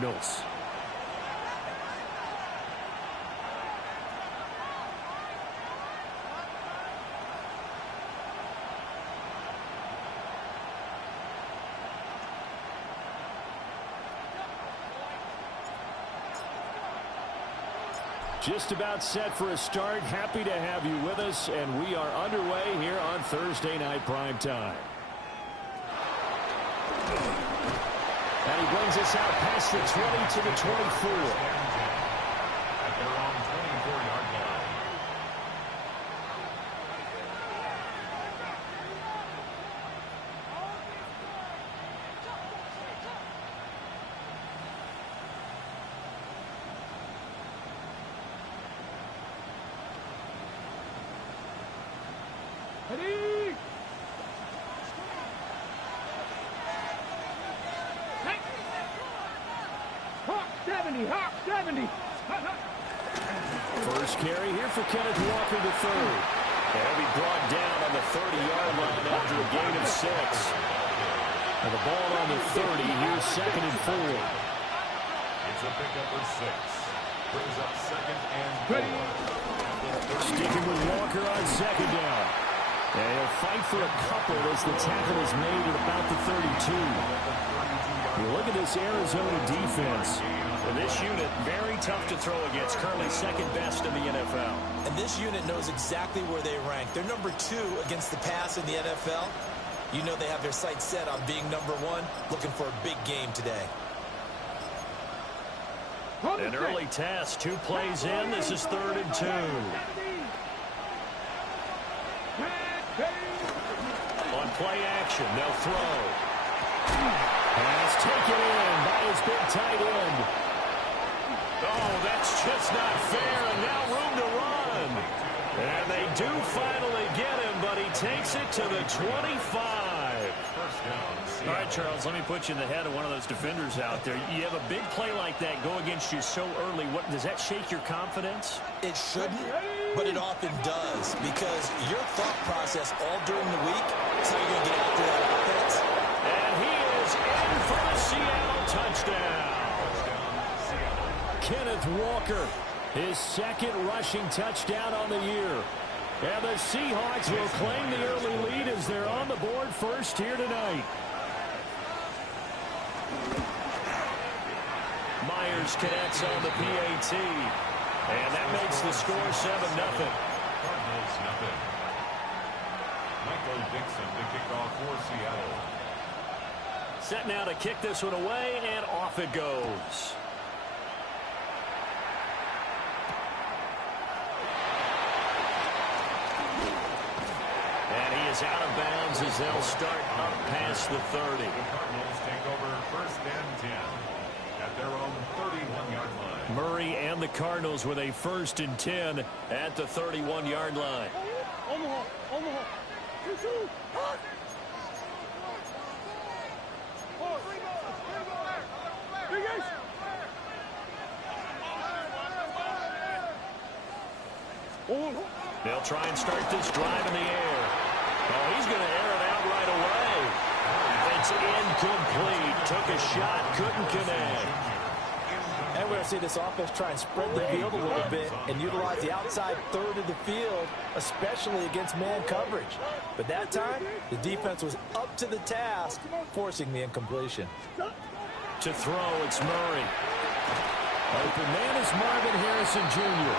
Cardinals. Just about set for a start. Happy to have you with us, and we are underway here on Thursday Night Primetime. And he brings us out past the 20 to the 24. At their own 24-yard line. Ready? Hawk 70, Hawk 70. First carry here for Kenneth Walker to third. And he'll be brought down on the 30-yard line after a gain of 6. And the ball on the 30. Here's 2nd and 4. It's a pickup for 6. Brings up 2nd and 4. Sticking with Walker on 2nd down. And he'll fight for a couple as the tackle is made at about the 32. You look at this Arizona defense. And this unit, very tough to throw against, currently 2nd best in the NFL. And this unit knows exactly where they rank. They're number 2 against the pass in the NFL. You know they have their sights set on being number 1, looking for a big game today. An early test, 2 plays in. This is 3rd and 2. On play action, they'll throw. Pass taken in by his big tight end. Oh, that's just not fair, and now room to run. And they do finally get him, but he takes it to the 25. All right, Charles, let me put you in the head of one of those defenders out there. You have a big play like that go against you so early. What does that shake your confidence? It shouldn't, but it often does, because your thought process all during the week is how you're going to get after that offense. And he is in for the Seattle touchdown. Kenneth Walker, his 2nd rushing touchdown on the year. And the Seahawks will claim the early lead as they're on the board first here tonight. Myers connects on the PAT. And that makes the score 7-0. Cardinals nothing. Michael Dixon to kick off for Seattle. Set now to kick this one away, and off it goes. And he is out of bounds as they'll start up past the 30. The Cardinals take over 1st and 10 at their own 31-yard line. Murray and the Cardinals with a 1st and 10 at the 31-yard line. Omaha. They'll try and start this drive in the air. Oh, he's going to air it out right away. It's incomplete. Took a shot, couldn't connect. And we're going to see this offense try and spread the field a little bit and utilize the outside third of the field, especially against man coverage. But that time, the defense was up to the task, forcing the incompletion. To throw, it's Murray. Open man is Marvin Harrison Jr.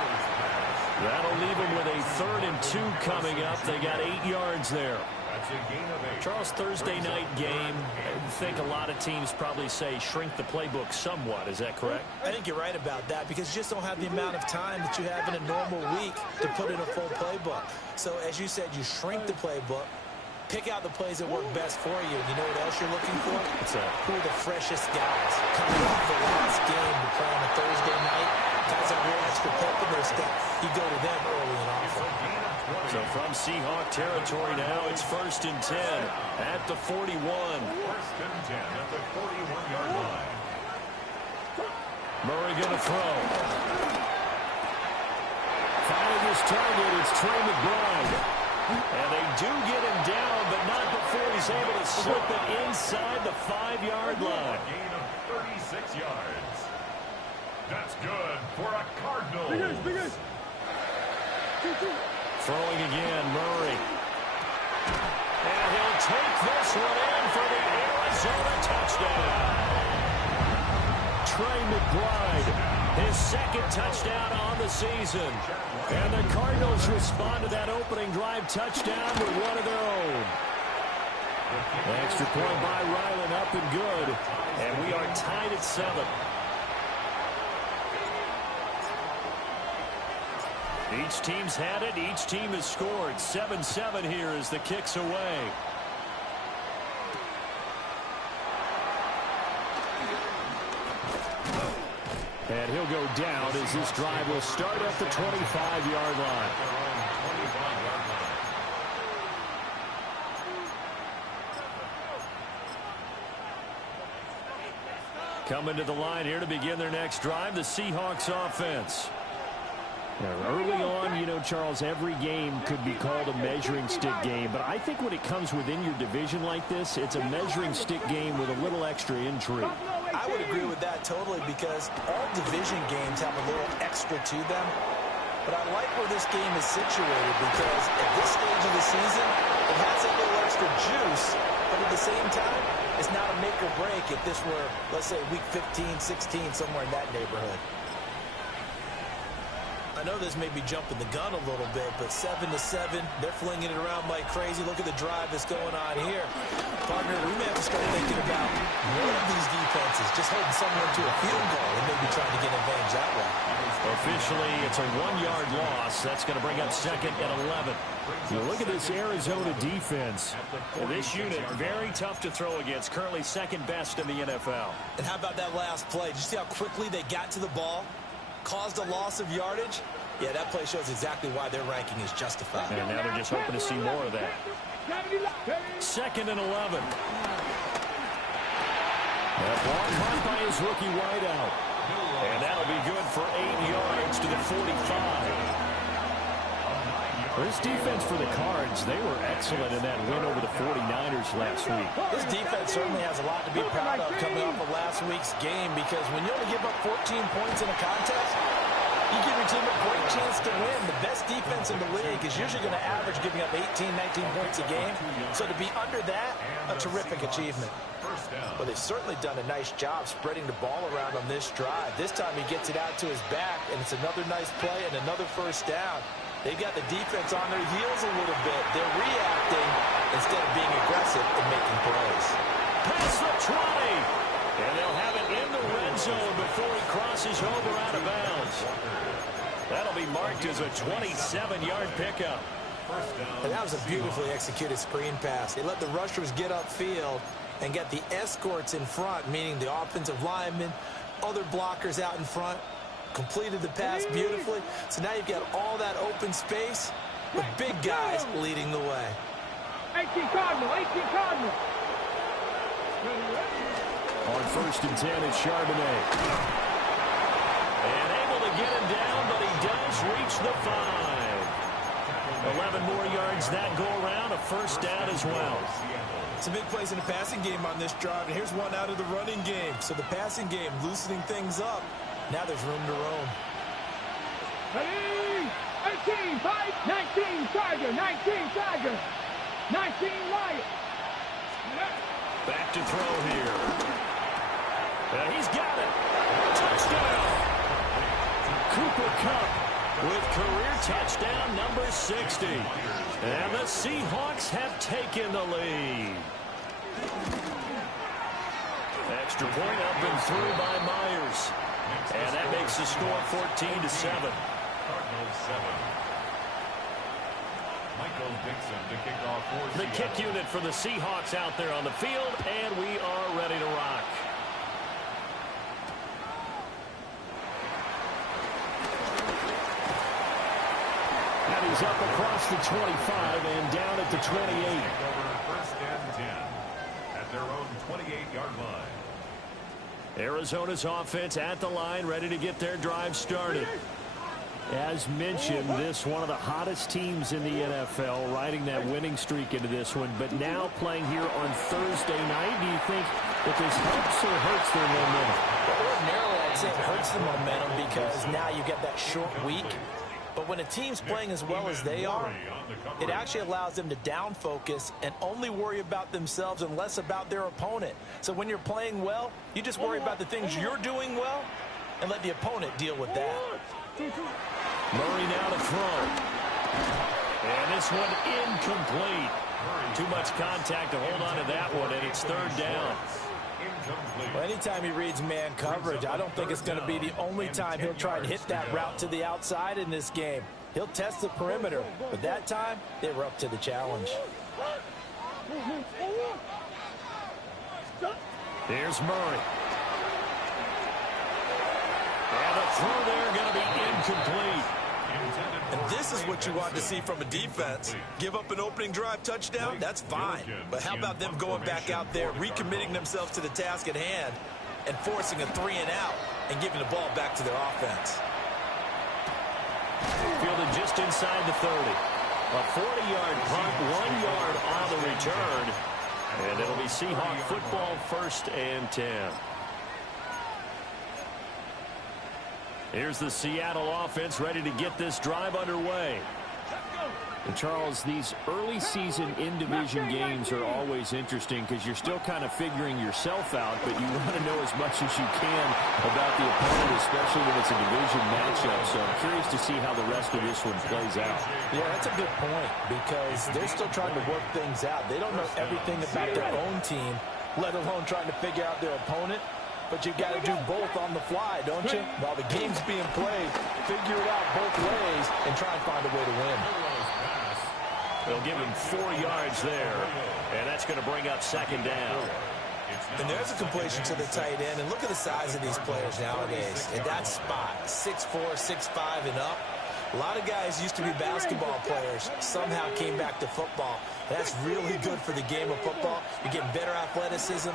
That'll leave him with a 3rd and 2 coming up. They got 8 yards there. That's a gain of 8. Charles, Thursday night game, I think a lot of teams probably say shrink the playbook somewhat. Is that correct? I think you're right about that, because you just don't have the amount of time that you have in a normal week to put in a full playbook. So as you said, you shrink the playbook, pick out the plays that work best for you. And you know what else you're looking for? What's that? Who are the freshest guys coming off the last game to play on a Thursday night? Guys that real extra pep in their step. You go to them early and often. So from Seahawk territory now, it's 1st and 10 at the 41. 1st and 10 at the 41-yard line. Murray going to throw. Finding his target, it's Trey McBride. And they do get him down, but not before he's able to slip it inside the 5-yard line. A gain of 36 yards. That's good for a Cardinal. Big. Throwing again, Murray. And he'll take this one in for the Arizona touchdown. Trey McBride, his second touchdown on the season. And the Cardinals respond to that opening drive touchdown with one of their own. Extra point by Ryland, up and good. And we are tied at 7. Each team's had it. Each team has scored. 7-7 here as the kick's away. And he'll go down as this drive will start at the 25-yard line. Coming to the line here to begin their next drive, the Seahawks offense. Now, early on, you know, Charles, every game could be called a measuring stick game. But I think when it comes within your division like this, it's a measuring stick game with a little extra intrigue. I would agree with that totally because all division games have a little extra to them. But I like where this game is situated because at this stage of the season, it has a little extra juice. But at the same time, it's not a make or break if this were, let's say, week 15, 16, somewhere in that neighborhood. I know this may be jumping the gun a little bit, but 7-7, they're flinging it around like crazy. Look at the drive that's going on here. Partner, we may have to start thinking about one of these defenses just holding someone to a field goal and maybe trying to get advantage that way. Officially, it's a 1-yard loss. That's going to bring up second and 11. You look at this Arizona defense. This unit, very tough to throw against. Currently second best in the NFL. And how about that last play? Did you see how quickly they got to the ball? Caused a loss of yardage? Yeah, that play shows exactly why their ranking is justified. And now they're just hoping to see more of that. Second and 11. That ball caught by his rookie wideout. And that'll be good for 8 yards to the 45. This defense for the Cards, they were excellent in that win over the 49ers last week. This defense certainly has a lot to be proud of coming off of last week's game because when you only give up 14 points in a contest, you give your team a great chance to win. The best defense in the league is usually going to average giving up 18, 19 points a game. So to be under that, a terrific achievement. But they've certainly done a nice job spreading the ball around on this drive. This time he gets it out to his back, and it's another nice play and another first down. They've got the defense on their heels a little bit. They're reacting instead of being aggressive and making plays. Pass the 20. And they'll have it in the red zone before he crosses over out of bounds. That'll be marked as a 27-yard pickup. And that was a beautifully executed screen pass. They let the rushers get upfield and get the escorts in front, meaning the offensive linemen, other blockers out in front. Completed the pass beautifully. So now you've got all that open space with big guys leading the way. 18 Cardinal. On first and 10, it's Charbonnet. And able to get him down, but he does reach the 5. 11 more yards that go around, a first down as well. Some big plays in the passing game on this drive, and here's one out of the running game. So the passing game loosening things up. Now there's room to roam. 18, 5, 19, Tiger, 19, Tiger, 19, Lion. Back to throw here. He's got it. Touchdown. Cooper Kupp with career touchdown number 60. And the Seahawks have taken the lead. Extra point up and through by Myers. And that makes the score 14-7. Cardinals 7. Michael Dixon to kick off for The kick unit for the Seahawks out there on the field, and we are ready to rock. And he's up across the 25 and down at the 28. First and 10 at their own 28-yard line. Arizona's offense at the line, ready to get their drive started. As mentioned, this one of the hottest teams in the NFL, riding that winning streak into this one, but now playing here on Thursday night. Do you think that this helps or hurts their momentum? Ordinarily, I'd say it hurts the momentum because now you get that short week. But when a team's playing as well as they are, it actually allows them to down focus and only worry about themselves and less about their opponent. So when you're playing well, you just worry about the things you're doing well and let the opponent deal with that. Murray now to throw. And this one incomplete. Too much contact to hold on to that one, and it's third down. Well, anytime he reads man coverage, I don't think it's going to be the only time he'll try and hit that route to the outside in this game. He'll test the perimeter, but that time, they were up to the challenge. Here's Murray. And the throw there going to be incomplete. And this is what you want to see from a defense. Give up an opening drive touchdown, that's fine. But how about them going back out there, recommitting themselves to the task at hand, and forcing a 3-and-out and giving the ball back to their offense. Fielded just inside the 30. A 40-yard punt, 1 yard on the return. And it'll be Seahawk football, 1st and 10. Here's the Seattle offense ready to get this drive underway. And Charles, these early season in-division games are always interesting because you're still kind of figuring yourself out, but you want to know as much as you can about the opponent, especially when it's a division matchup. So I'm curious to see how the rest of this one plays out. Yeah, that's a good point because they're still trying to work things out. They don't know everything about their own team, let alone trying to figure out their opponent. But you've got to do both on the fly, don't you? While the game's being played, figure it out both ways and try and find a way to win. They'll give him 4 yards there, and that's going to bring up 2nd down. And there's a completion to the tight end, and look at the size of these players nowadays. In that spot, 6'4", 6'5", and up. A lot of guys used to be basketball players, somehow came back to football. That's really good for the game of football. You're getting better athleticism,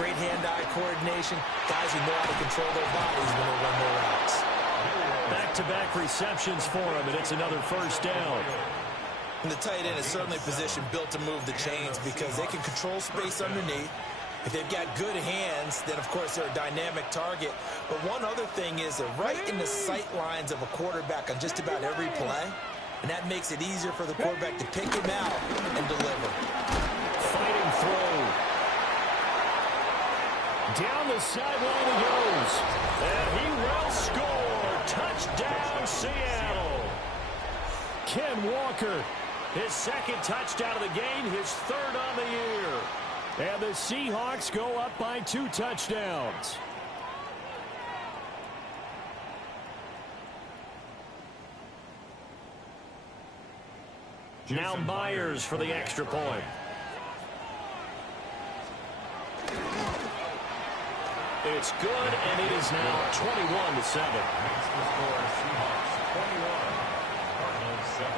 great hand-eye coordination, guys who know how to control their bodies when they run their routes. Back-to-back receptions for him, and it's another 1st down. And the tight end is certainly a position built to move the chains because they can control space underneath. If they've got good hands, then, of course, they're a dynamic target. But one other thing is they're right in the sight lines of a quarterback on just about every play. And that makes it easier for the quarterback to pick him out and deliver. Fighting throw. Down the sideline he goes. And he will score. Touchdown, Seattle. Ken Walker, his 2nd touchdown of the game, his 3rd on the year. And the Seahawks go up by 2 touchdowns. Now Myers for the extra point. It's good, and it is now 21-7. Makes the score Seahawks 21, Cardinals 7.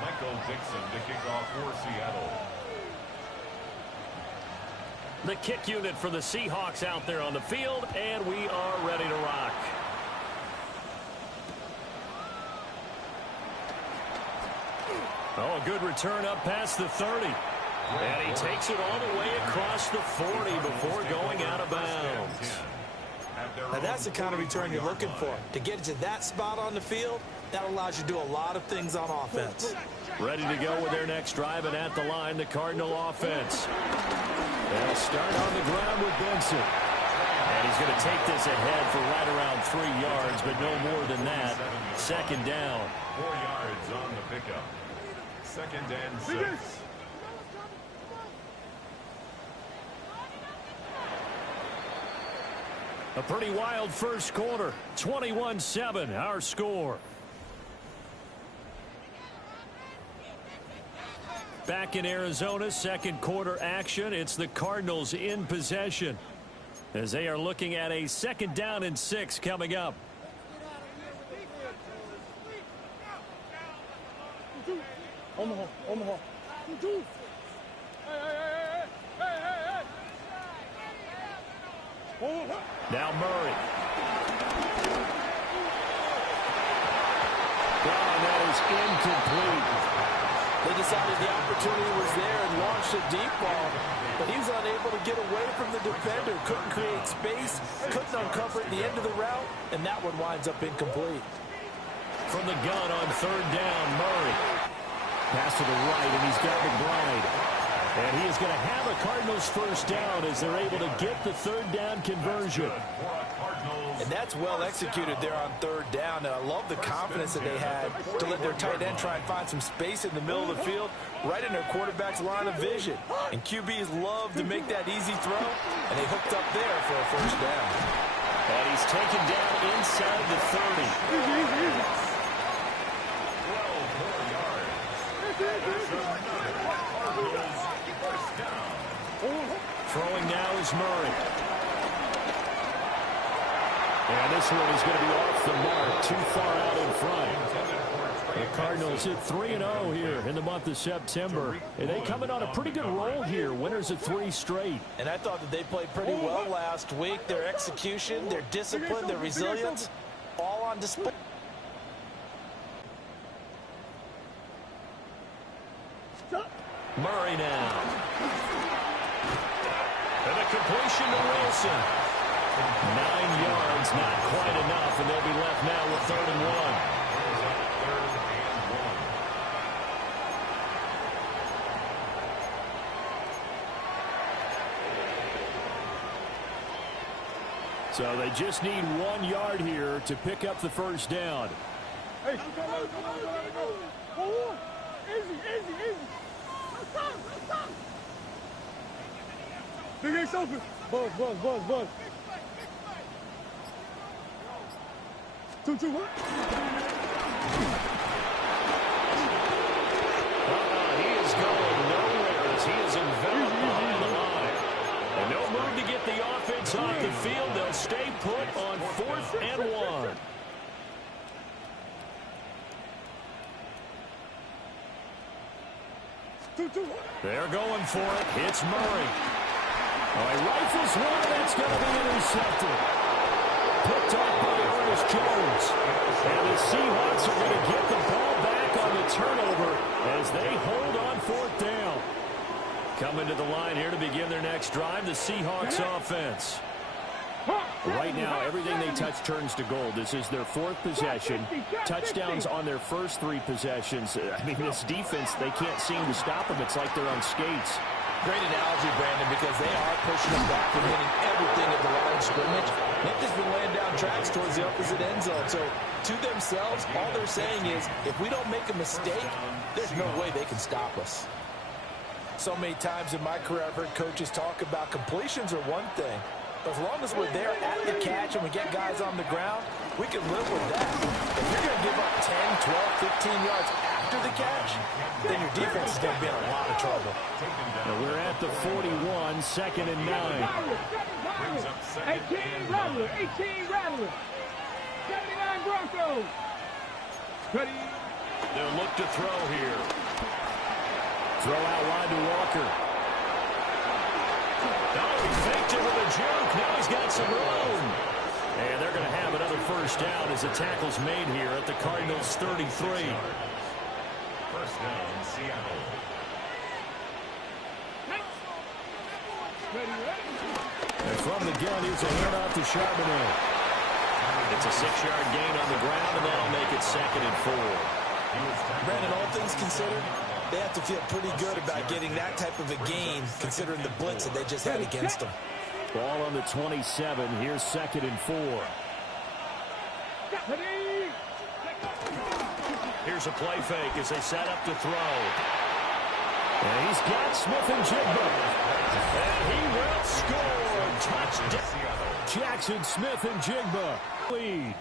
Michael Dixon to kick off for Seattle. The kick unit for the Seahawks out there on the field, and we are ready to rock. Oh, a good return up past the 30. And he takes it all the way across the 40 before going out of bounds. Now that's the kind of return you're looking for. To get to that spot on the field, that allows you to do a lot of things on offense. Ready to go with their next drive, and at the line, the Cardinal offense. They'll start on the ground with Benson. And he's going to take this ahead for right around 3 yards, but no more than that. 2nd down. 4 yards on the pickup. 2nd and 6. A pretty wild first quarter. 21-7, our score. Back in Arizona, 2nd quarter action. It's the Cardinals in possession as they are looking at a 2nd down and 6 coming up. Now Murray. Oh, that is incomplete. They decided the opportunity was there and launched a deep ball, but he was unable to get away from the defender. Couldn't create space, couldn't uncover at the end of the route, and that one winds up incomplete. From the gun on third down, Murray. Pass to the right, and he's got McBride. And he is going to have a Cardinals first down as they're able to get the third down conversion. And that's well executed there on third down. And I love the confidence that they had to let their tight end try and find some space in the middle of the field, right in their quarterback's line of vision. And QBs love to make that easy throw, and they hooked up there for a first down. And he's taken down inside the 30. Throwing now is Murray. And this one is going to be off the mark, too far out in front. The Cardinals hit 3-0 here in the month of September. And they come in on a pretty good roll here, winners of 3 straight. And I thought that they played pretty well last week. Their execution, their discipline, their resilience, all on display. Murray now. And a completion to Wilson. 9 yards, not quite enough, and they'll be left now with 3rd and 1. So they just need 1 yard here to pick up the first down. Hey, come on. Easy. Big X open. Buzz. 2-2, what? He is going nowhere as he is enveloped behind the line. And no move to get the offense off the field. They'll stay put on 4th and 1. They're going for it. It's Murray. Oh, he rifles one. That's going to be intercepted. Picked off by Ernest Jones. And the Seahawks are going to get the ball back on the turnover as they hold on 4th down. Coming to the line here to begin their next drive, the Seahawks offense. Right now, everything they touch turns to gold. This is their 4th possession. Touchdowns on their first 3 possessions. I mean, this defense, they can't seem to stop them. It's like they're on skates. Great analogy, Brandon, because they are pushing them back and hitting everything at the line of scrimmage. They've just been laying down tracks towards the opposite end zone. So, to themselves, all they're saying is, if we don't make a mistake, there's no way they can stop us. So many times in my career, I've heard coaches talk about completions are one thing. But as long as we're there at the catch and we get guys on the ground, we can live with that. If you're going to give up 10, 12, 15 yards after the catch, then your defense is going to be in a lot of trouble. Now we're at the 41, 2nd and 9. 18 Rattler. 79 Broncos. Ready. They'll look to throw here. Throw out wide to Walker. Oh, he faked it with a juke. Now he's got some room. And they're going to have another first down as the tackle's made here at the Cardinals' 33. First down, Seattle. And from the gun, here's a handoff to Charbonnet. It's a 6-yard gain on the ground, and that'll make it 2nd and 4. Brandon, all things considered, they have to feel pretty good about getting that type of a gain, considering the blitz that they just had against them. Ball on the 27. Here's 2nd and 4. Here's a play fake as they set up to throw. And he's got Smith and Jigba. And he will score. Touchdown. Jackson Smith and Jigba lead.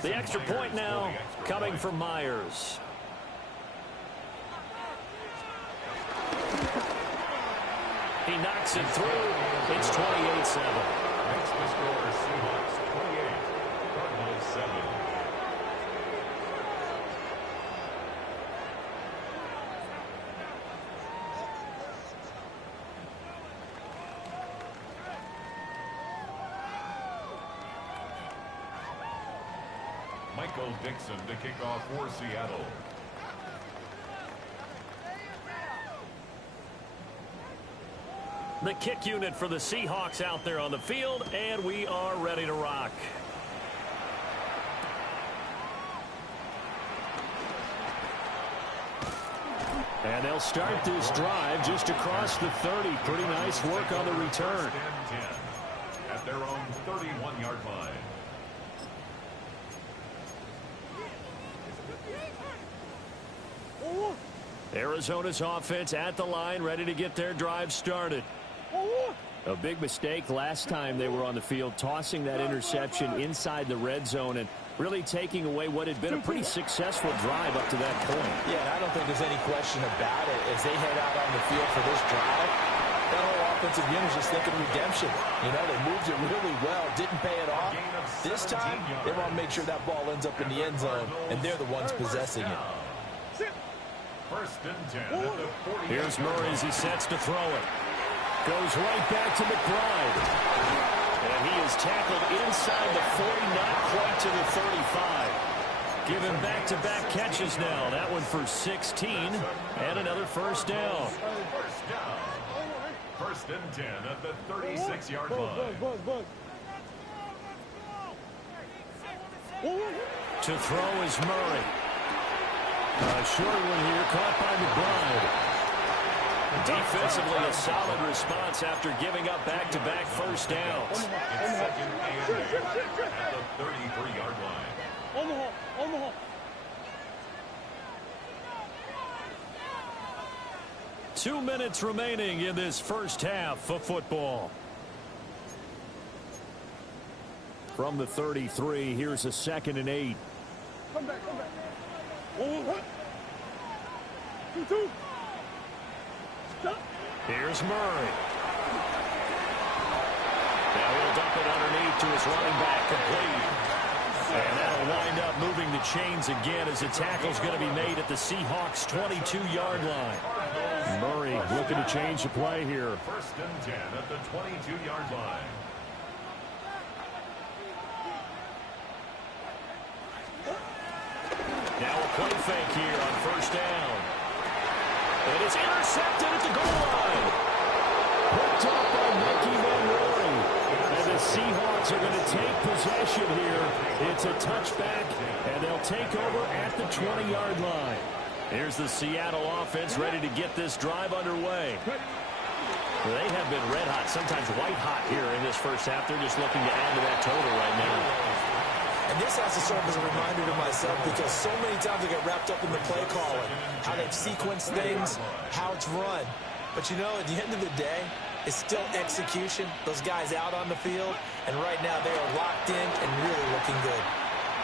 The extra point now coming from Myers. He knocks it through. It's 28-7. Makes the score Seahawks 28, Cardinals 7. Michael Dixon to kick off for Seattle. The kick unit for the Seahawks out there on the field, and we are ready to rock. And they'll start this drive just across the 30. Pretty nice work on the return. At their own 31-yard line. Arizona's offense at the line, ready to get their drive started. A big mistake last time they were on the field, tossing that interception inside the red zone and really taking away what had been a pretty successful drive up to that point. Yeah, and I don't think there's any question about it. As they head out on the field for this drive, that whole offensive unit is just thinking redemption. You know, they moved it really well, didn't pay it off. This time, they want to make sure that ball ends up in the end zone, and they're the ones possessing it. First and 10 at the 40. Here's Murray as he sets to throw it. Goes right back to McBride. And he is tackled inside the 40, not quite to the 35. Given back-to-back catches now. That one for 16 and another first down. First and 10 at the 36-yard line. To throw is Murray. A short one here, caught by McBride. Defensively, a solid response after giving up back-to-back first downs. It's second and 8 at the 33-yard line. Omaha. 2 minutes remaining in this first half of football. From the 33, here's a second and 8. Come back. Oh, 2-2. Stop. Here's Murray. Now he'll dump it underneath to his running back, complete. And that'll wind up moving the chains again as the tackle's going to be made at the Seahawks' 22-yard line. Murray looking to change the play here. First and 10 at the 22-yard line. Now a play fake here on first down. And it's intercepted at the goal line. Picked up by Mickey Van Roy. And the Seahawks are going to take possession here. It's a touchback, and they'll take over at the 20-yard line. Here's the Seattle offense ready to get this drive underway. They have been red hot, sometimes white hot here in this first half. They're just looking to add to that total right now. And this has to serve as a reminder to myself because so many times I get wrapped up in the play calling, how they've sequenced things, how it's run. But, you know, at the end of the day, it's still execution. Those guys out on the field, and right now they are locked in and really looking good.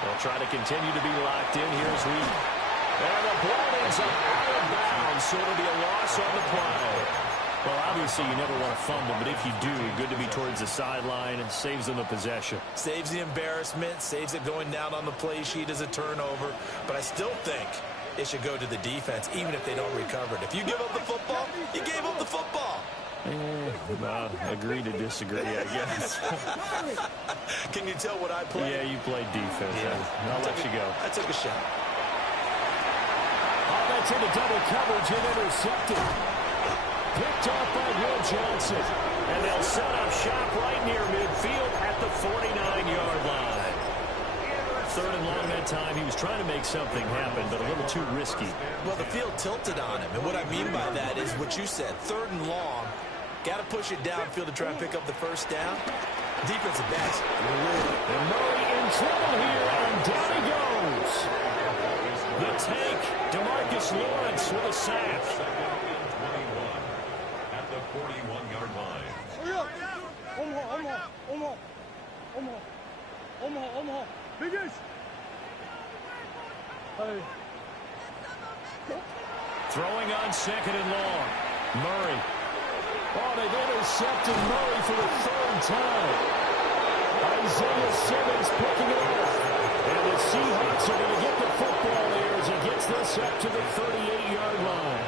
They'll try to continue to be locked in. Here's Reed. And the ball ends up out of bounds, so it'll be a loss on the play. Well, obviously, you never want to fumble, but if you do, good to be towards the sideline and saves them the possession. Saves the embarrassment, saves it going down on the play sheet as a turnover. But I still think it should go to the defense, even if they don't recover it. If you give up the football, you gave up the football. Agree to disagree, I guess. Can you tell what I played? Yeah, you played defense. Yeah. I'll let you go. I took a shot. Oh, that's into double coverage and intercepted. Picked off by Will Johnson. And they'll set up shop right near midfield at the 49-yard line. Third and long that time. He was trying to make something happen, but a little too risky. Well, the field tilted on him. And what I mean by that is what you said. Third and long. Got to push it downfield to try and pick up the first down. Defensive backs. And Murray in trouble here, and down he goes. The tank, DeMarcus Lawrence with a sack. At the 41-yard line. Omaha. Biggest. Hey. Throwing on second and long. Murray. Oh, they've intercepted Murray for the third time. Isaiah Simmons picking it off. And the Seahawks are going to get the football there as he gets this up to the 38-yard line.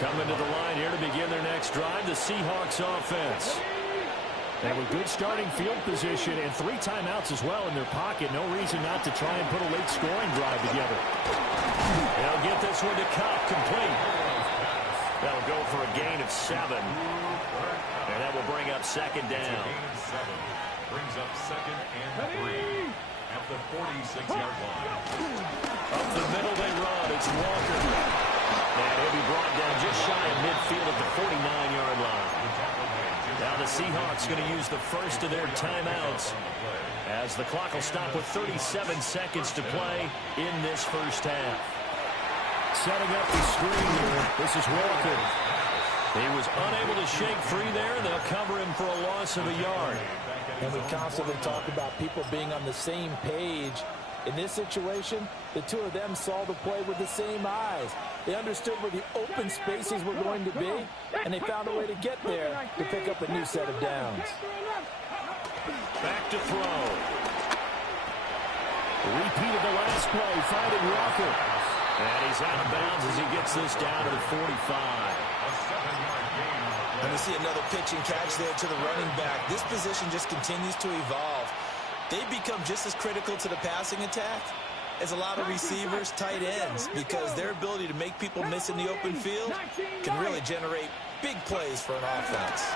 Coming to the line here to begin their next drive, the Seahawks offense. And with good starting field position and 3 timeouts as well in their pocket, no reason not to try and put a late scoring drive together. They'll get this one to Cup, complete. That'll go for a gain of 7. And And that will bring up second down. Gain of 7. Brings up second and 3 at the 46-yard line. Up the middle they run. It's Walker. And he'll be brought down just shy of midfield at the 49-yard line. Now the Seahawks going to use the first of their timeouts as the clock will stop with 37 seconds to play in this first half. Setting up the screen here. This is Walker. He was unable to shake free there. They'll cover him for a loss of a yard. And we constantly talk about people being on the same page. In this situation, the two of them saw the play with the same eyes. They understood where the open spaces were going to be, and they found a way to get there to pick up a new set of downs. Back to throw. Repeat of the last play, finding Walker. And he's out of bounds as he gets this down to the 45. A 7-yard gain. And we see another pitch and catch there to the running back. This position just continues to evolve. They become just as critical to the passing attack as a lot of receivers, tight ends, because their ability to make people miss in the open field can really generate big plays for an offense.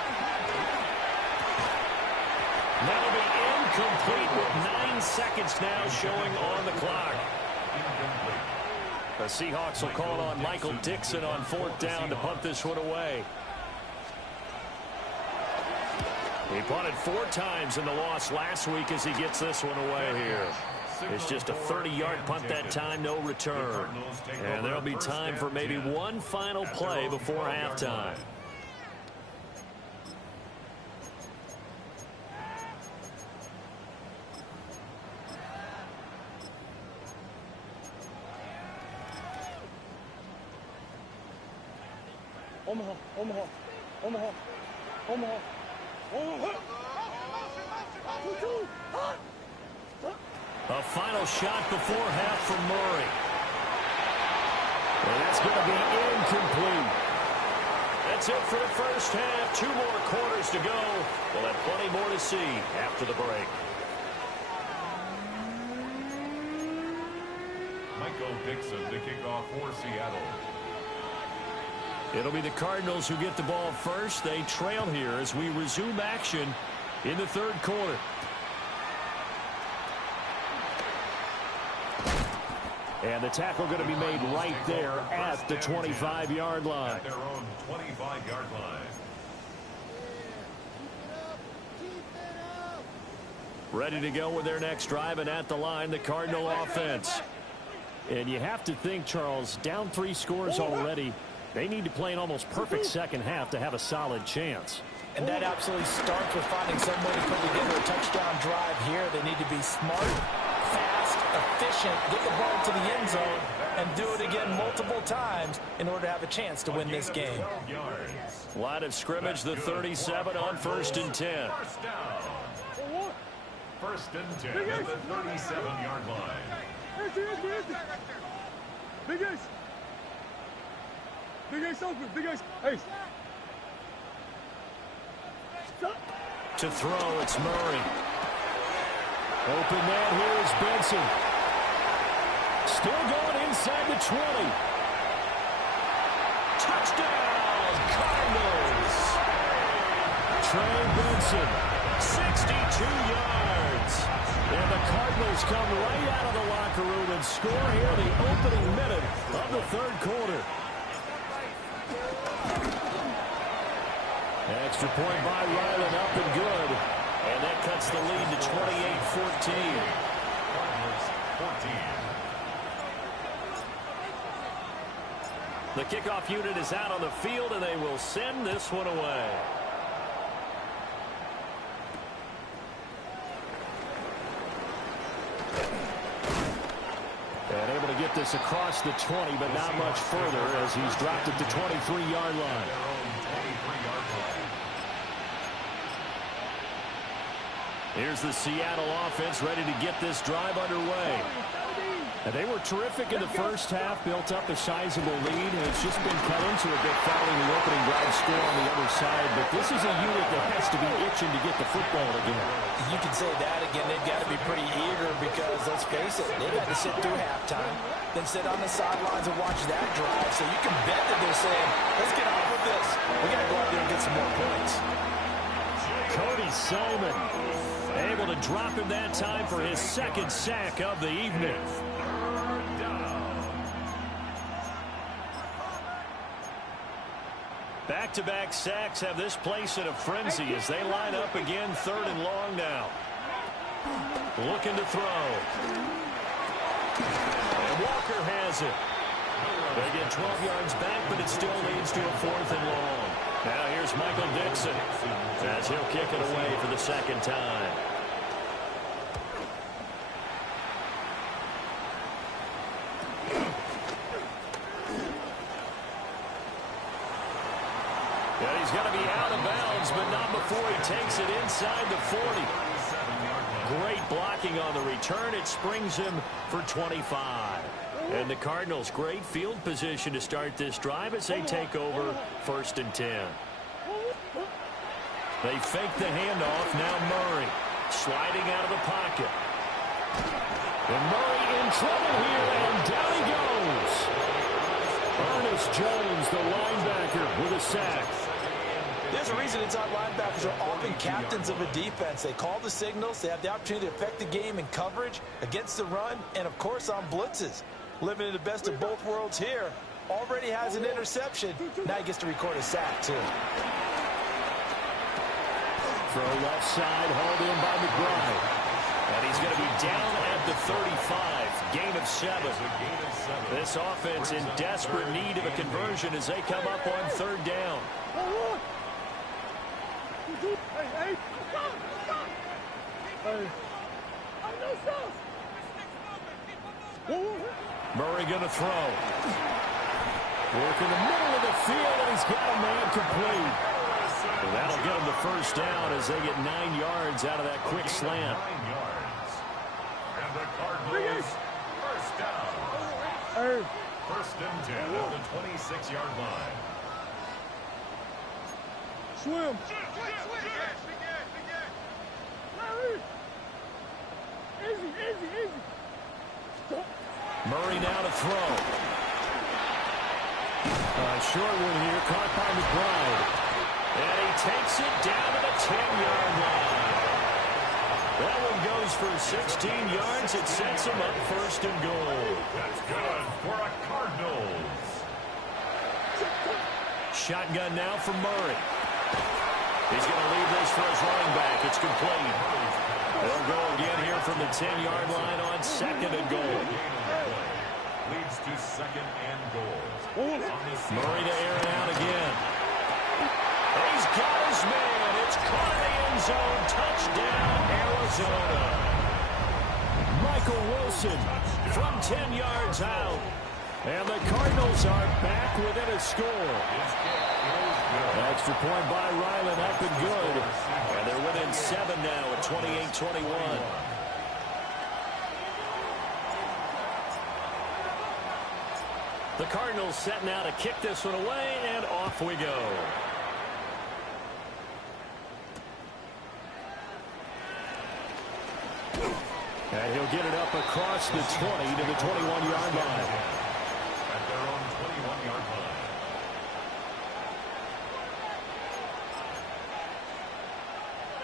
That'll be incomplete with 9 seconds now showing on the clock. The Seahawks will call on Michael Dixon on 4th down to punt this one away. He punted 4 times in the loss last week as he gets this one away here. It's just a 30-yard punt that time, no return. And there'll be time for maybe one final play before halftime. Omaha, Omaha, Omaha, Omaha, Omaha. A final shot before half from Murray. And that's going to be incomplete. That's it for the first half. 2 more quarters to go. We'll have plenty more to see after the break. Michael Dixon to kick off for Seattle. It'll be the Cardinals who get the ball first. They trail here as we resume action in the 3rd quarter. And the tackle going to be made right there at the 25-yard line. At their own 25-yard line. Ready to go with their next drive, and at the line, the Cardinal offense. And you have to think, Charles, down 3 scores already. They need to play an almost perfect second half to have a solid chance. And that absolutely starts with finding some way to put together a touchdown drive here. They need to be smart, fast, efficient, get the ball to the end zone, and do it again multiple times in order to have a chance to win this game. Line of scrimmage, the 37 on 1st and 10. First down. 1st and 10 at the 37-yard line. Big Ace. Big Ace open. Big Ace. Ace. Stop. To throw, it's Murray. Open man here is Benson. Still going inside the 20. Touchdown, Cardinals. Trey Benson, 62 yards. And the Cardinals come right out of the locker room and score here the opening minute of the 3rd quarter. Extra point by Ryland, up and good. And that cuts the lead to 28-14. The kickoff unit is out on the field, and they will send this one away. And able to get this across the 20, but not much further as he's dropped at the 23-yard line. Here's the Seattle offense ready to get this drive underway. And they were terrific in the first half, built up a sizable lead, and it's just been cut into a bit following the opening drive score on the other side. But this is a unit that has to be itching to get the football again. You can say that again. They've got to be pretty eager because, let's face it, they've had to sit through halftime, then sit on the sidelines and watch that drive. So you can bet that they're saying, let's get on with this. We're going to go out there and get some more points. Simon. Able to drop him that time for his second sack of the evening. Back-to-back sacks have this place in a frenzy as they line up again, 3rd and long now. Looking to throw. And Walker has it. They get 12 yards back, but it still leads to a 4th and long. Now here's Michael Dixon as he'll kick it away for the second time. Yeah, he's got to be out of bounds, but not before he takes it inside the 40. Great blocking on the return. It springs him for 25. And the Cardinals, great field position to start this drive as they take over 1st and 10. They fake the handoff. Now Murray sliding out of the pocket. And Murray in trouble here, and down he goes. Ernest Jones, the linebacker, with a sack. There's a reason inside linebackers are often captains of a defense. They call the signals. They have the opportunity to affect the game in coverage, against the run, and, of course, on blitzes. Living in the best of both worlds here. Already has an interception. Now he gets to record a sack, too. Throw left side, hauled in by McBride. And he's going to be down at the 35. Gain of 7. This offense in desperate need of a conversion as they come up on 3rd down. Murray going to throw. Work in the middle of the field, and he's got a man complete. Well, that'll get him the 1st down as they get 9 yards out of that quick slant. 9 yards. And the Cardinals, 1st down. 1st and 10 at the 26-yard line. Swim. Easy. Murray now to throw. Short one here, caught by McBride. And he takes it down to the 10-yard line. That one goes for 16 yards. It sets him up 1st and goal. That's good for a Cardinals. Shotgun now for Murray. He's going to leave this for his running back. It's complete. They'll go again here from the 10-yard line on 2nd and goal. Leads to 2nd and goal. Murray to air it out again. He's got his man. It's caught in the end zone. Touchdown, Arizona. Michael Wilson from 10 yards out. And the Cardinals are back within a score. Extra point by Ryland, up and good. And they're within 7 now at 28-21. The Cardinals setting out to kick this one away, and off we go. And he'll get it up across the 20 to the 21-yard line. At their own 21-yard line.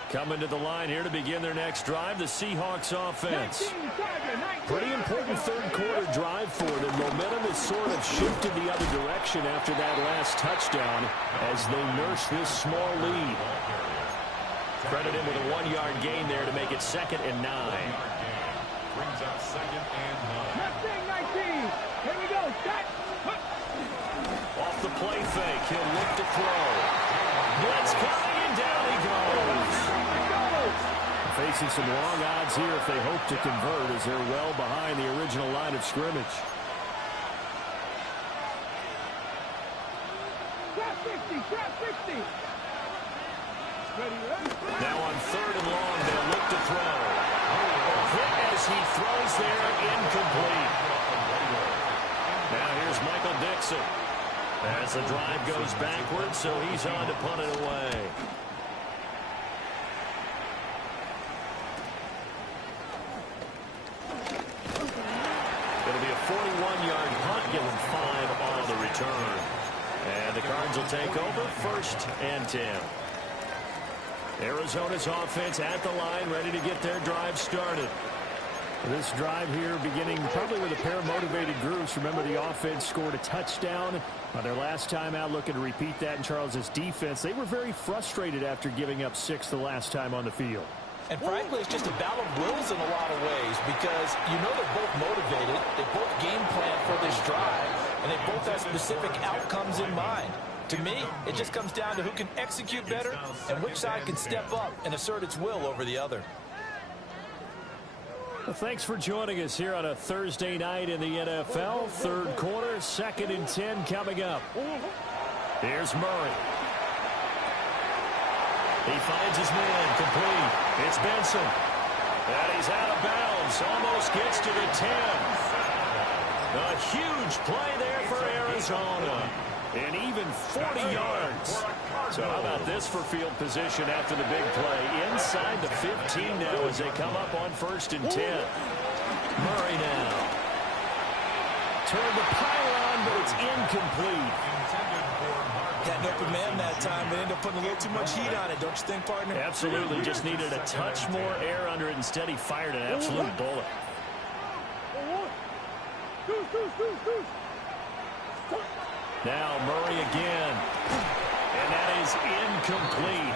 Coming to the line here to begin their next drive, the Seahawks offense. Pretty important 3rd quarter drive for them. Momentum has sort of shifted the other direction after that last touchdown as they nurse this small lead. Credit him with a 1-yard gain there to make it 2nd and 9. Brings up 2nd and 9. 19. Here we go. Off the play fake, he'll look to throw. Blitz coming, and down he goes. Facing some long odds here if they hope to convert as they're well behind the original line of scrimmage. Trap 60. Now on 3rd and long, they'll look to throw. Hit as he throws there, incomplete. Now here's Michael Dixon. As the drive goes backwards, so he's on to punt it away. It'll be a 41-yard punt, give him 5 on the return. And the Cards will take over 1st and 10. Arizona's offense at the line, ready to get their drive started. This drive here beginning probably with a pair of motivated groups. Remember, the offense scored a touchdown on their last time out, looking to repeat that in Charles's defense. They were very frustrated after giving up 6 the last time on the field. And frankly, it's just a battle of wills in a lot of ways because you know they're both motivated, they both game plan for this drive, and they both have specific outcomes in mind. To me, it just comes down to who can execute better and which side can step up and assert its will over the other. Well, thanks for joining us here on a Thursday night in the NFL. Third quarter, 2nd and 10 coming up. Here's Murray. He finds his man, complete. It's Benson. And he's out of bounds. Almost gets to the 10. A huge play there for Arizona. And even 40 yards. So how about this for field position after the big play? Inside the 15 now as they come up on 1st and 10. Murray now. Turned the pylon, but it's incomplete. Had an open man that time, but ended up putting a little too much heat on it, don't you think, partner? Absolutely. Just needed a touch more air under it. Instead, he fired an absolute bullet. Now Murray again. And that is incomplete.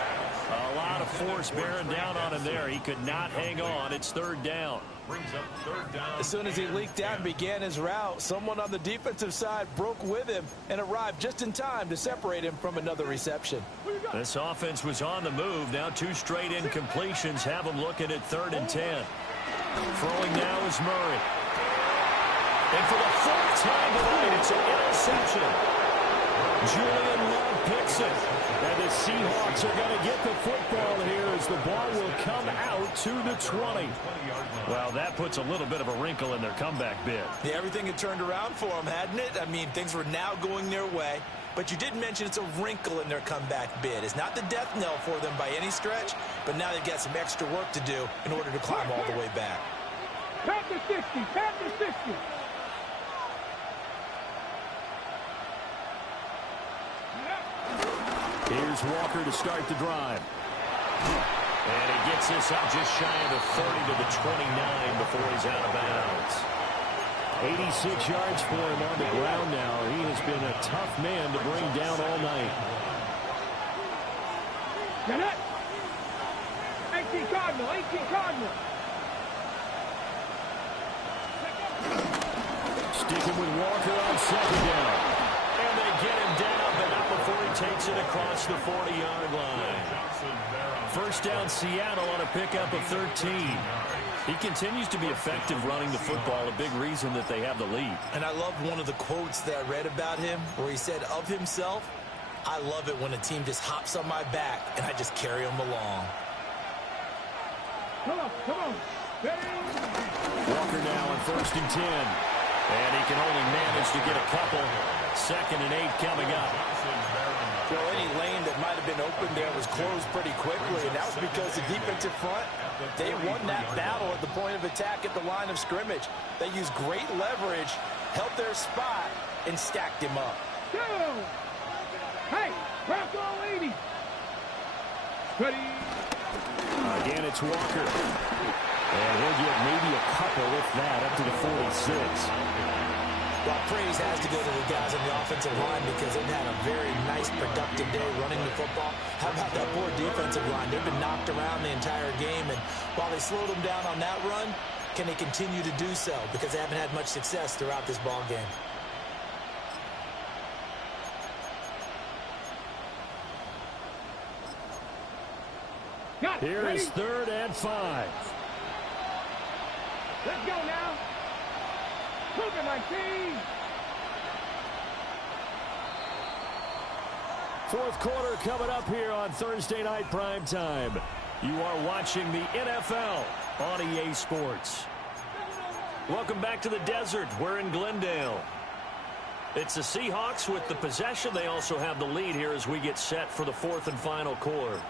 A lot of force bearing down on him there. He could not hang on. It's 3rd down. Brings up 3rd down. As soon as he leaked out and began his route, someone on the defensive side broke with him and arrived just in time to separate him from another reception. This offense was on the move. Now 2 straight incompletions have them looking at 3rd and 10. Throwing now is Murray. And for the 4th time tonight, it's an interception. Julian Love picks it. And the Seahawks are going to get the football here as the ball will come out to the 20. Well, that puts a little bit of a wrinkle in their comeback bid. Yeah, everything had turned around for them, hadn't it? I mean, things were now going their way. But you did mention it's a wrinkle in their comeback bid. It's not the death knell for them by any stretch, but now they've got some extra work to do in order to climb all the way back. Pat the 60, pat the 60. Here's Walker to start the drive. And he gets this up just shy of the 30 to the 29 before he's out of bounds. 86 yards for him on the ground now. He has been a tough man to bring down all night. Get it. 18 Cardinal, 18 Cardinal. Sticking with Walker on 2nd down. And they get him down, but not before he takes it across the 40-yard line. 1st down Seattle on a pickup of 13. He continues to be effective running the football, a big reason that they have the lead. And I love one of the quotes that I read about him where he said of himself, I love it when a team just hops on my back and I just carry them along. Come on, come on. Walker now on 1st and 10. And he can only manage to get a couple. 2nd and 8 coming up. Well, any lane that might have been open there was closed pretty quickly, and that was because the defensive front, they won that battle at the point of attack at the line of scrimmage. They used great leverage, held their spot, and stacked him up. Hey, crack all 80. Ready. Again, it's Walker. And he'll get maybe a couple, if that, up to the 46. Well, praise has to go to the guys on the offensive line because they've had a very nice, productive day running the football. How about that poor defensive line? They've been knocked around the entire game, and while they slowed them down on that run, can they continue to do so? Because they haven't had much success throughout this ball game. Here is 3rd and 5. Let's go now. Look at my team. 4th quarter coming up here on Thursday Night Prime Time. You are watching the NFL on EA Sports. Welcome back to the desert. We're in Glendale. It's the Seahawks with the possession. They also have the lead here as we get set for the 4th and final quarter.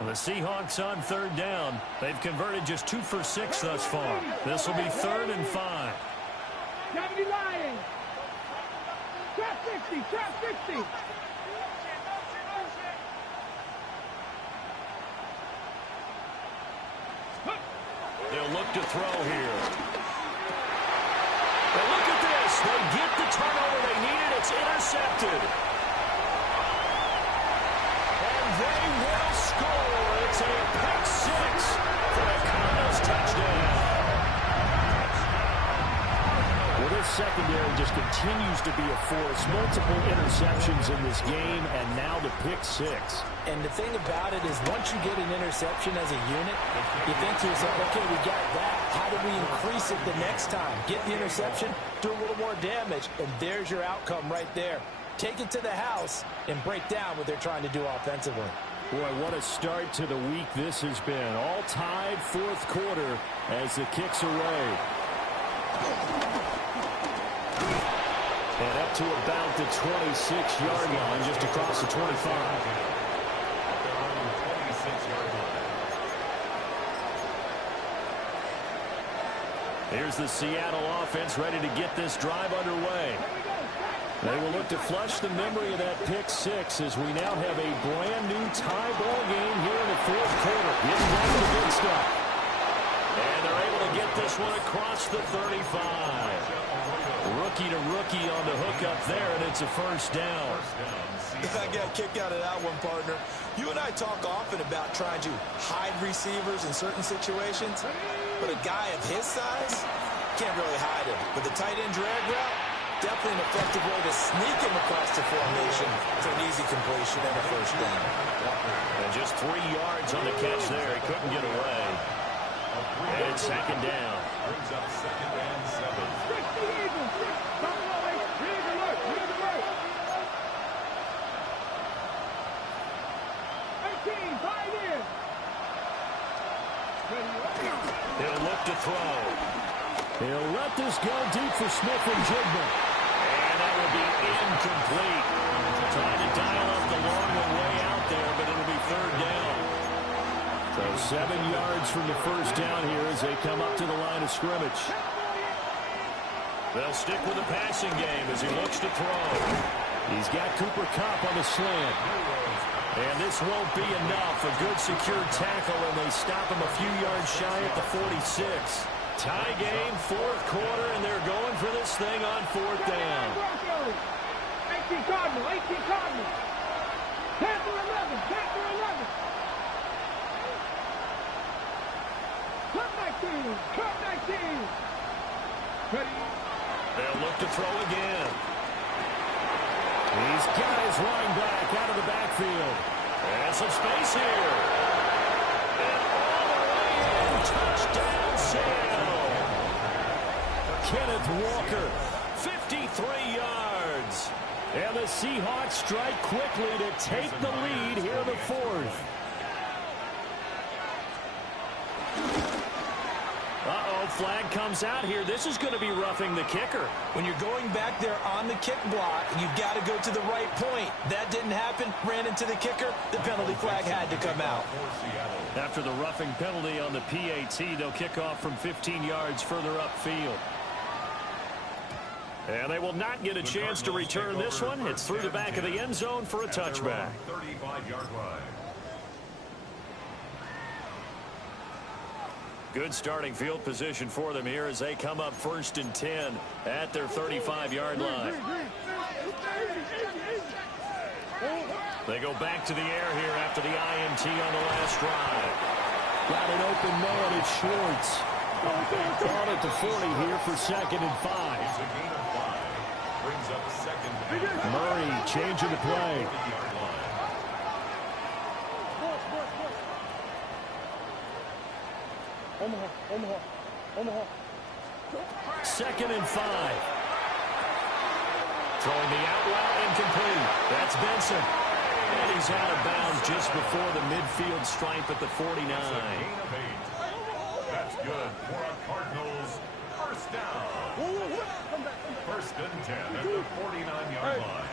The Seahawks on 3rd down. They've converted just 2 for 6 thus far. This will be 3rd and 5. Gotta be lying. Trap 60, trap 60. to throw here. But look at this. They get the turnover they needed. It's intercepted. And they will score. It's a pick six for the Cardinals touchdown. Well, this secondary just continues to be a force. Multiple interceptions in this game, and now the pick six. And the thing about it is once you get an interception as a unit, you think to yourself, okay, we got that. How do we increase it the next time? Get the interception, do a little more damage, and there's your outcome right there. Take it to the house and break down what they're trying to do offensively. Boy, what a start to the week this has been. All tied fourth quarter as the kicks away. And up to about the 26-yard line, just across the 25. Here's the Seattle offense ready to get this drive underway. They will look to flush the memory of that pick six as we now have a brand-new tie ball game here in the fourth quarter. Getting down to the good stuff. And they're able to get this one across the 35. Rookie to rookie on the hook up there, and it's a first down. I got a kick out of that one, partner. You and I talk often about trying to hide receivers in certain situations, but a guy of his size can't really hide him. But the tight end drag route, definitely an effective way to sneak him across the formation for an easy completion and a first down. And just 3 yards on the catch there. He couldn't get away. And it's second down. Brings up second and 7. He'll look to throw. He'll let this go deep for Smith and Jigba. And that will be incomplete. Trying to dial up the long one way out there, but it'll be third down. So 7 yards from the first down here as they come up to the line of scrimmage. They'll stick with the passing game as he looks to throw. He's got Cooper Kupp on the slant. And this won't be enough. A good secure tackle, and they stop him a few yards shy at the 46. Tie game, fourth quarter, and they're going for this thing on fourth down. 18 Cardinal, 18 Cardinal. Panther 11, Panther 11. Club 19, Club 19. Ready? They'll look to throw again. He's got his running back out of the backfield. And some space here. And all the way in. Touchdown, Seattle. Kenneth Walker, 53 yards. And the Seahawks strike quickly to take the lead here in the fourth. Uh-oh, flag comes out here. This is going to be roughing the kicker. When you're going back there on the kick block, you've got to go to the right point. That didn't happen. Ran into the kicker. The penalty flag had to come out. After the roughing penalty on the PAT, they'll kick off from 15 yards further upfield. And they will not get a chance to return this one. It's through the back of the end zone for a touchback. 35-yard line. Good starting field position for them here as they come up 1st and 10 at their 35-yard line. They go back to the air here after the INT on the last drive. Got an open man, it's Schwartz. Caught at the 40 here for 2nd and 5. Brings up second down. Murray changing the play. Omaha. 2nd and 5. Throwing the out route incomplete. That's Benson. And he's out of bounds just before the midfield stripe at the 49. Gain of 8. That's good for a Cardinals first down. 1st and 10 at the 49-yard line.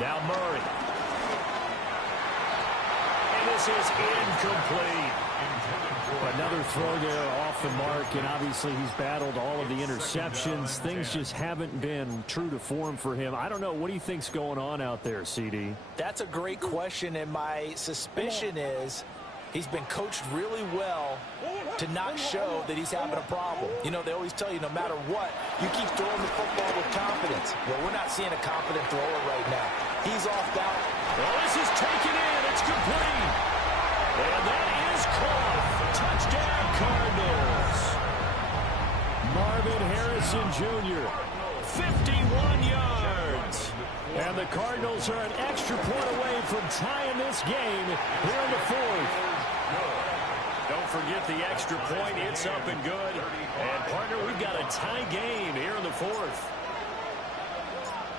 Now Murray. And this is incomplete. Another throw there off the mark, and obviously he's battled all of the interceptions. Things just haven't been true to form for him. I don't know. What do you think's going on out there, CD? That's a great question, and my suspicion is he's been coached really well to not show that he's having a problem. You know, they always tell you no matter what, you keep throwing the football with confidence. Well, we're not seeing a confident thrower right now. He's off balance. Well, this is taken in. It's complete. And that is caught. Touchdown, Cardinals. Marvin Harrison Jr., 51 yards. And the Cardinals are an extra point away from tying this game here in the fourth. Don't forget the extra point. It's up and good. And, partner, we've got a tie game here in the fourth.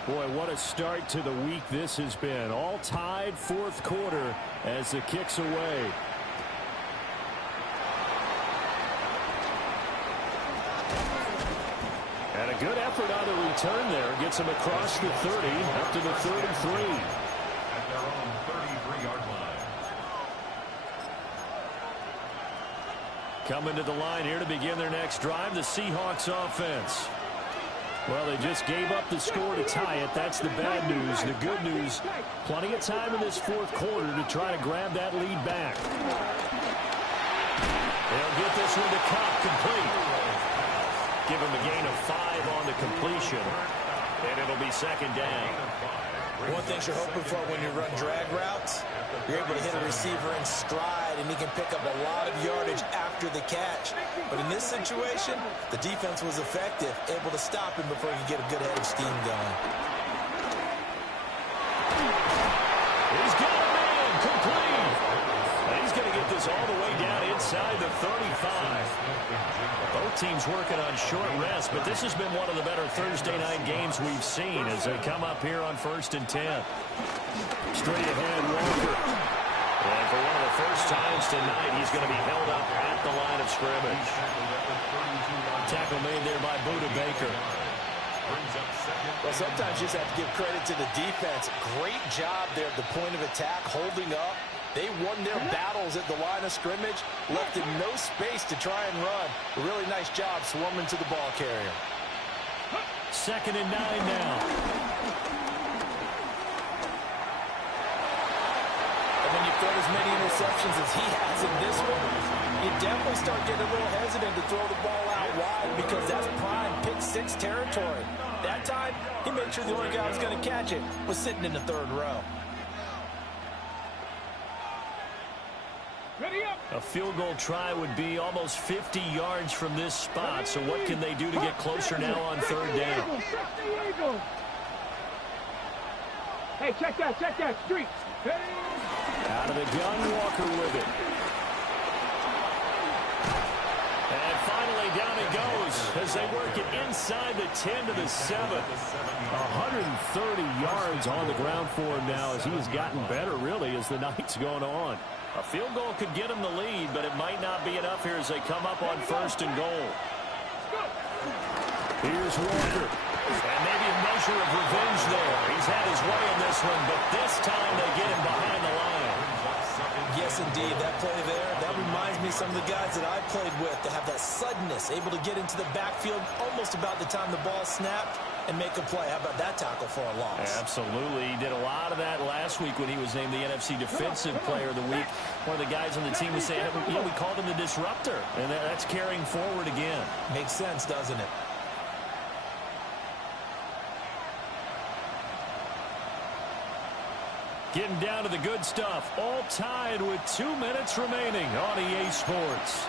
Boy, what a start to the week this has been. All tied fourth quarter as the kick's away. And a good effort on the return there. Gets him across the 30, up to the 33. At their own 33-yard line. Coming to the line here to begin their next drive, the Seahawks offense. Well, they just gave up the score to tie it. That's the bad news. The good news, plenty of time in this fourth quarter to try to grab that lead back. They'll get this one to Cup, complete. Give him a gain of 5 on the completion, and it'll be second down. One thing you're hoping for when you run drag routes, you're able to hit a receiver in stride, and he can pick up a lot of yardage after the catch. But in this situation, the defense was effective, able to stop him before he could get a good head of steam going. He's got a man, complete. And he's going to get this all the way down inside the 35. Both teams working on short rest, but this has been one of the better Thursday night games we've seen as they come up here on 1st and 10. Straight ahead, Walker. And for one of the first times tonight, he's going to be held up at the line of scrimmage. Tackle made there by Buda Baker. Well, sometimes you just have to give credit to the defense. Great job there at the point of attack, holding up. They won their battles at the line of scrimmage, left him no space to try and run. A really nice job swarming to the ball carrier. 2nd and 9 now. And when you throw as many interceptions as he has in this one, you definitely start getting a little hesitant to throw the ball out wide because that's prime pick 6 territory. That time, he made sure the only guy who was going to catch it was sitting in the 3rd row. A field goal try would be almost 50 yards from this spot. So what can they do to get closer now on 3rd down? Hey, check that street. Out of the gun, Walker with it. And finally down it goes as they work it inside the 10 to the 7. 130 yards on the ground for him now as he has gotten better really as the night's going on. A field goal could get him the lead, but it might not be enough here as they come up on 1st and goal. Here's Walker. And maybe a measure of revenge there. He's had his way in this one, but this time they get him behind the line. Yes, indeed. That play there, that reminds me of some of the guys that I played with to have that suddenness, able to get into the backfield almost about the time the ball snapped and make a play. How about that tackle for a loss? Absolutely. He did a lot of that last week when he was named the NFC Defensive Player of the Week. One of the guys on the team was saying, you know, we called him the disruptor, and that's carrying forward again. Makes sense, doesn't it? Getting down to the good stuff. All tied with 2 minutes remaining on EA Sports.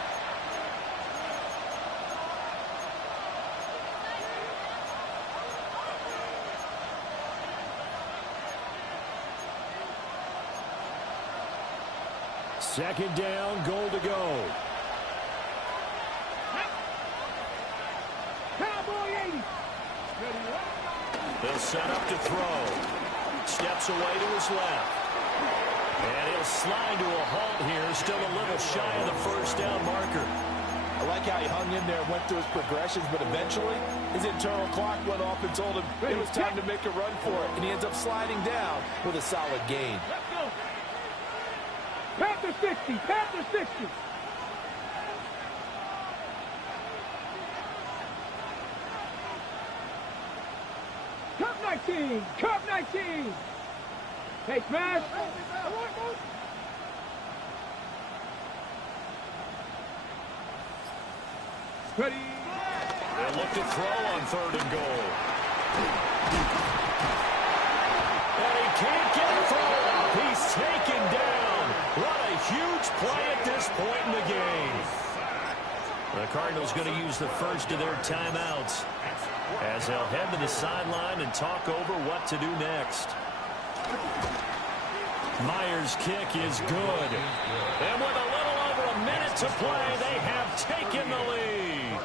Second down, goal to go. Cowboy 80. He'll set up to throw. Steps away to his left. And he'll slide to a halt here. Still a little shy of the first down marker. I like how he hung in there and went through his progressions, but eventually his internal clock went off and told him it was time to make a run for it. And he ends up sliding down with a solid gain. Panther 60. Panther 60. Cup 19. Cup 19. Hey, smash. Ready. They'll look to throw on 3rd and goal. And he can't get a throw up. He's taken down. What a huge play at this point in the game. The Cardinals going to use the first of their timeouts as they'll head to the sideline and talk over what to do next. Myers' kick is good. And with a little over a minute to play, they have taken the lead.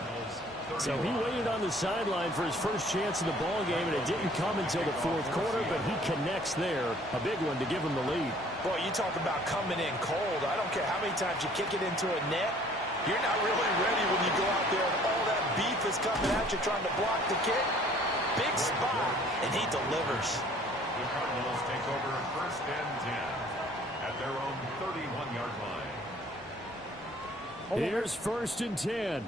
So he waited on the sideline for his first chance in the ball game, and it didn't come until the 4th quarter, but he connects there. A big one to give him the lead. Boy, you talk about coming in cold. I don't care how many times you kick it into a net. You're not really ready when you go out there and all that beef is coming at you trying to block the kick. Big spot, and he delivers. The Cardinals take over 1st and 10 at their own 31-yard line. Here's 1st and 10.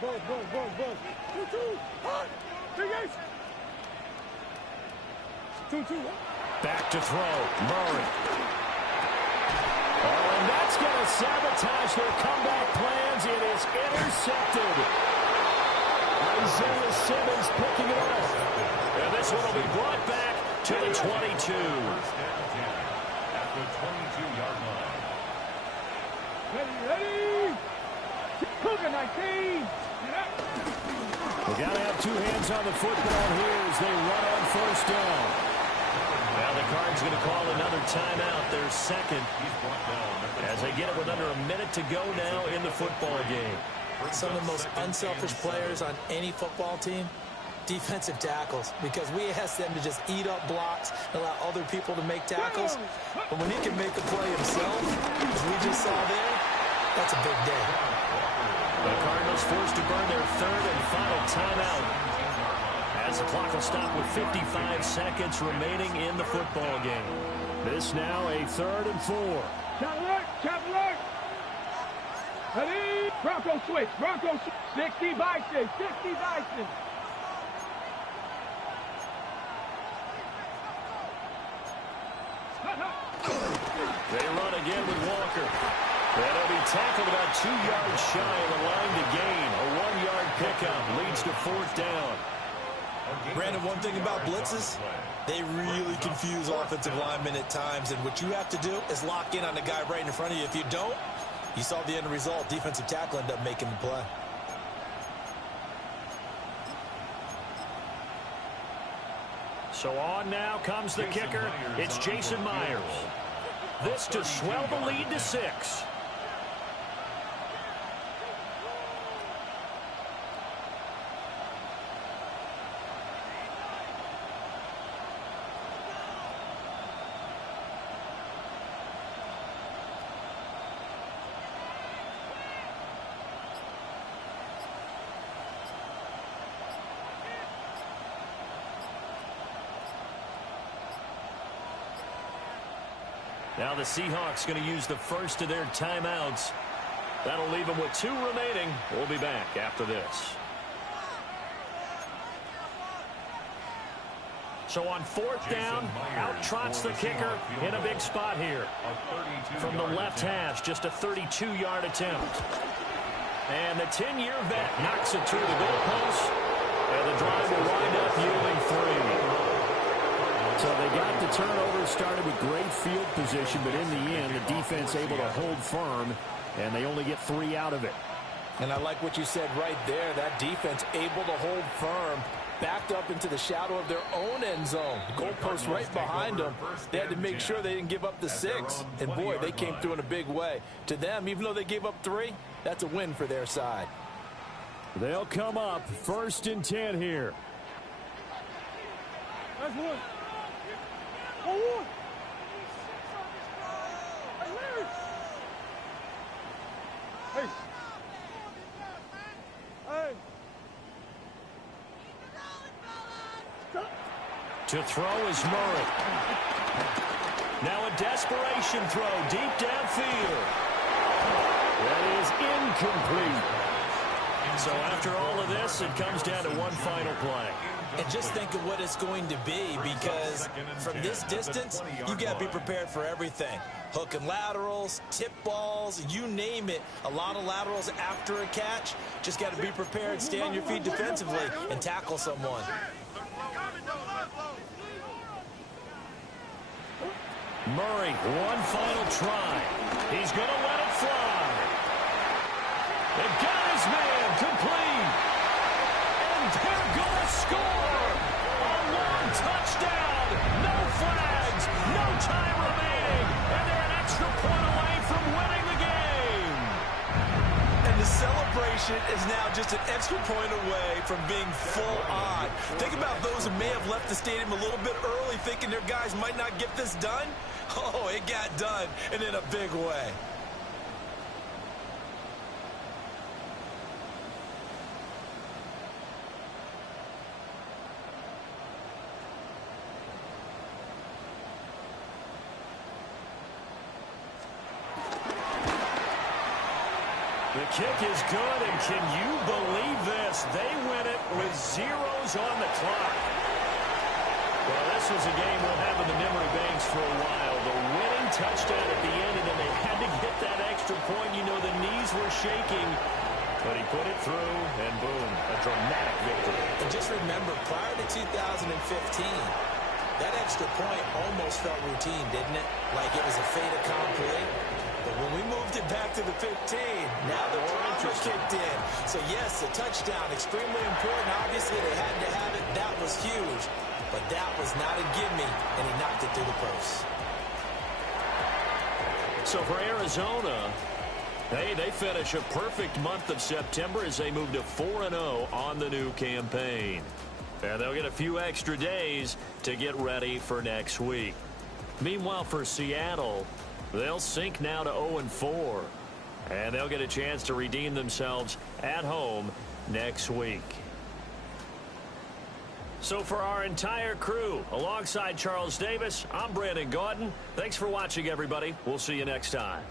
Hold on, buzz. 2-2. Hot. Big ace. 2-2. Back to throw. Murray. Oh, and that's going to sabotage their comeback plans. It is intercepted. Isaiah Simmons picking it up. And this one will be brought back to the 22. 1st and 10 at the 22-yard line. Ready. Cougar 19. We got to have 2 hands on the football here as they run on 1st down. Now the Cards going to call another timeout, their second, as they get it with under a minute to go now in the football game. Some of the most unselfish players on any football team, defensive tackles, because we ask them to just eat up blocks and allow other people to make tackles. But when he can make the play himself, as we just saw there, that's a big day. The Cardinals forced to burn their 3rd and final timeout as the clock will stop with 55 seconds remaining in the football game. This now a 3rd and 4. Chop alert. Ready. Bronco switch. 60 Bison. 60 Bison. They run again with Walker. That'll be tackled about 2 yards shy of the line to gain. A 1-yard pickup leads to 4th down. Brandon, one thing about blitzes, they really confuse offensive linemen at times, and what you have to do is lock in on the guy right in front of you. If you don't, you saw the end result. Defensive tackle ended up making the play. So on now comes the kicker. It's Jason Myers. This to swell the lead to 6. Now the Seahawks going to use the first of their timeouts. That'll leave them with 2 remaining. We'll be back after this. So on 4th down, out trots the kicker in a big spot here. From the left hash, just a 32-yard attempt. And the 10-year vet knocks it through the goalpost. And the drive will wind up yielding 3. So they got the turnover started with great field position, but in the end, the defense able to hold firm, and they only get 3 out of it. And I like what you said right there. That defense able to hold firm, backed up into the shadow of their own end zone. The goalpost right behind them. They had to make sure they didn't give up the 6. And, boy, they came through in a big way. To them, even though they gave up 3, that's a win for their side. They'll come up 1st and 10 here. That's one. Hey. Hey. To throw is Murray. Now a desperation throw deep downfield. That is incomplete. So after all of this, it comes down to one final play. And just think of what it's going to be, because from this distance, you've got to be prepared for everything. Hook and laterals, tip balls, you name it. A lot of laterals after a catch. Just got to be prepared, stay on your feet defensively, and tackle someone. Murray, one final try. He's going to let it fly. It got his man complete. And they're going to score. A long touchdown. No flags. No time remaining. And they're an extra point away from winning the game. And the celebration is now just an extra point away from being full on. Think about those who may have left the stadium a little bit early thinking their guys might not get this done. Oh, it got done, and in a big way. The kick is good, and can you believe this? They win it with zeros on the clock. Well, this was a game we'll have in the memory banks for a while. The winning touchdown at the end, and then they had to get that extra point. You know, the knees were shaking, but he put it through, and boom, a dramatic victory. And just remember, prior to 2015, that extra point almost felt routine, didn't it? Like it was a fait accompli. But when we moved it back to the 15, now the drama kicked in. So, yes, a touchdown, extremely important. Obviously, they had to have it. That was huge. But that was not a gimme, and he knocked it through the post. So for Arizona, they finish a perfect month of September as they move to 4-0 on the new campaign. And they'll get a few extra days to get ready for next week. Meanwhile, for Seattle, they'll sink now to 0-4. And they'll get a chance to redeem themselves at home next week. So for our entire crew, alongside Charles Davis, I'm Brandon Gaudin. Thanks for watching, everybody. We'll see you next time.